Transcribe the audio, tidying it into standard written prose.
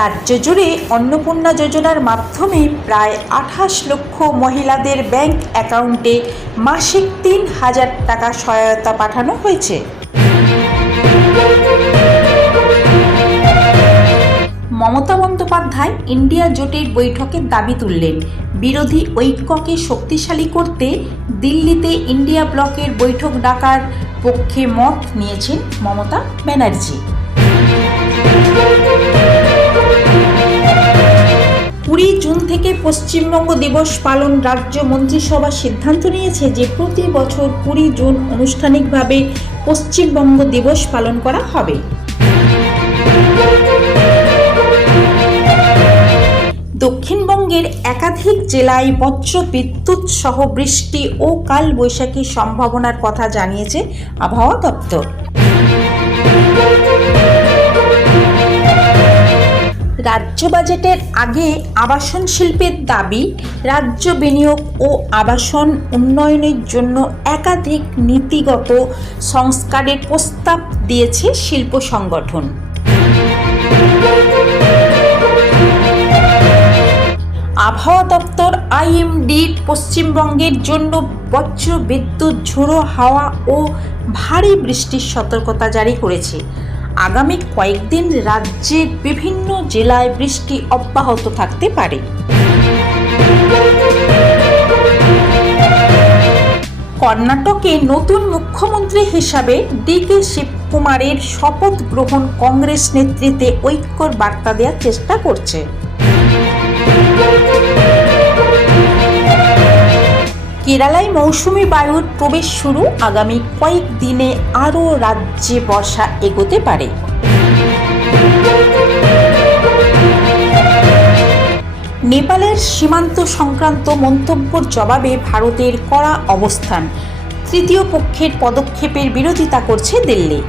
রাজ্য জুড়ে অন্নপূর্ণা যোজনার মাধ্যমে প্রায় 28 লক্ষ মহিলাদের ব্যাংক অ্যাকাউন্টে মাসিক 3,000 টাকা সহায়তা পাঠানো হয়েছে। মমতা বন্দ্যোপাধ্যায় ইন্ডিয়া জোটের বৈঠকে দাবি তুললেন, বিরোধী ঐক্যকে শক্তিশালী করতে দিল্লিতে ইন্ডিয়া ব্লকের বৈঠক ডাকার পক্ষে মত নিয়েছেন মমতা ব্যানার্জি। 20 জুন থেকে পশ্চিমবঙ্গ দিবস পালন রাজ্য মন্ত্রিসভা সিদ্ধান্ত নিয়েছে যে প্রতি বছর 20 জুন আনুষ্ঠানিকভাবে পশ্চিমবঙ্গ দিবস পালন করা হবে। দক্ষিণবঙ্গের একাধিক জেলায় বজ্র বিদ্যুৎ সহ বৃষ্টি ও কালবৈশাখীর সম্ভাবনার কথা জানিয়েছে আবহাওয়া দপ্তর। রাজ্য বাজেটের আগে আবাসন শিল্পের দাবি, রাজ্য বিনিয়োগ ও আবাসন উন্নয়নের জন্য একাধিক নীতিগত সংস্কারের প্রস্তাব দিয়েছে শিল্প সংগঠন। আবহাওয়া দপ্তর আইএমডি পশ্চিমবঙ্গের জন্য বজ্র বিদ্যুৎ, ঝোড়ো হাওয়া ও ভারী বৃষ্টির সতর্কতা জারি করেছে। আগামী কয়েকদিন রাজ্যের বিভিন্ন জেলায় বৃষ্টি অব্যাহত থাকতে পারে। কর্ণাটকে নতুন মুখ্যমন্ত্রী হিসাবে ডিকে শিবকুমারের শপথ গ্রহণ কংগ্রেস নেতৃত্বে ঐক্যর বার্তা দেওয়ার চেষ্টা করছে। কেরালায় মৌসুমি বায়ুর প্রবেশ শুরু, আগামী কয়েকদিনে আরও রাজ্যে বর্ষা এগোতে পারে। নেপালের সীমান্ত সংক্রান্ত মন্তব্যের জবাবে ভারতের কড়া অবস্থান, তৃতীয় পক্ষের পদক্ষেপের বিরোধিতা করছে দিল্লি।